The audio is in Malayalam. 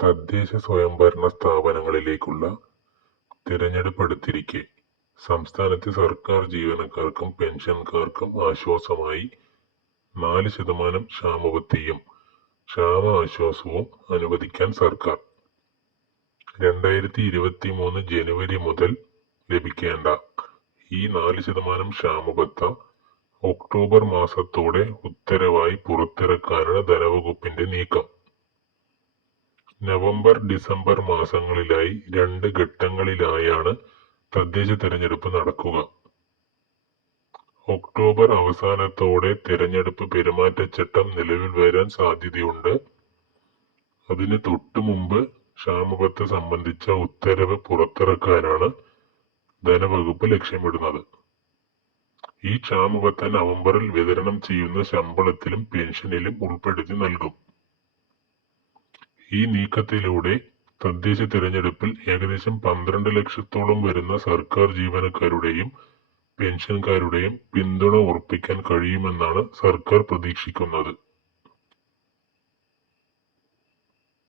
തദ്ദേശ സ്വയംഭരണ സ്ഥാപനങ്ങളിലേക്കുള്ള തിരഞ്ഞെടുപ്പ് അടുത്തിരിക്കെ സംസ്ഥാനത്തെ സർക്കാർ ജീവനക്കാർക്കും പെൻഷൻകാർക്കും ആശ്വാസമായി നാല് ശതമാനം ക്ഷാമബത്തിയും ക്ഷാമ ആശ്വാസവും അനുവദിക്കാൻ സർക്കാർ. രണ്ടായിരത്തി ഇരുപത്തി മൂന്ന് ജനുവരി മുതൽ ലഭിക്കേണ്ട ഈ നാല് ശതമാനം ക്ഷാമബത്ത ഒക്ടോബർ മാസത്തോടെ ഉത്തരവായി പുറത്തിറക്കാനാണ് ധനവകുപ്പിന്റെ നീക്കം. നവംബർ ഡിസംബർ മാസങ്ങളിലായി രണ്ട് ഘട്ടങ്ങളിലായാണ് തദ്ദേശ തെരഞ്ഞെടുപ്പ് നടക്കുക. ഒക്ടോബർ അവസാനത്തോടെ തിരഞ്ഞെടുപ്പ് പെരുമാറ്റച്ചട്ടം നിലവിൽ വരാൻ സാധ്യതയുണ്ട്. അതിന് തൊട്ടു മുമ്പ് ക്ഷാമബത്ത സംബന്ധിച്ച ഉത്തരവ് പുറത്തിറക്കാനാണ് ധനവകുപ്പ് ലക്ഷ്യമിടുന്നത്. ഈ ക്ഷാമബത്ത നവംബറിൽ വിതരണം ചെയ്യുന്ന ശമ്പളത്തിലും പെൻഷനിലും ഉൾപ്പെടുത്തി നൽകും. ഈ നീക്കത്തിലൂടെ തദ്ദേശ തിരഞ്ഞെടുപ്പിൽ ഏകദേശം പന്ത്രണ്ട് ലക്ഷത്തോളം വരുന്ന സർക്കാർ ജീവനക്കാരുടെയും പെൻഷൻകാരുടെയും പിന്തുണ ഉറപ്പിക്കാൻ കഴിയുമെന്നാണ് സർക്കാർ പ്രതീക്ഷിക്കുന്നത്.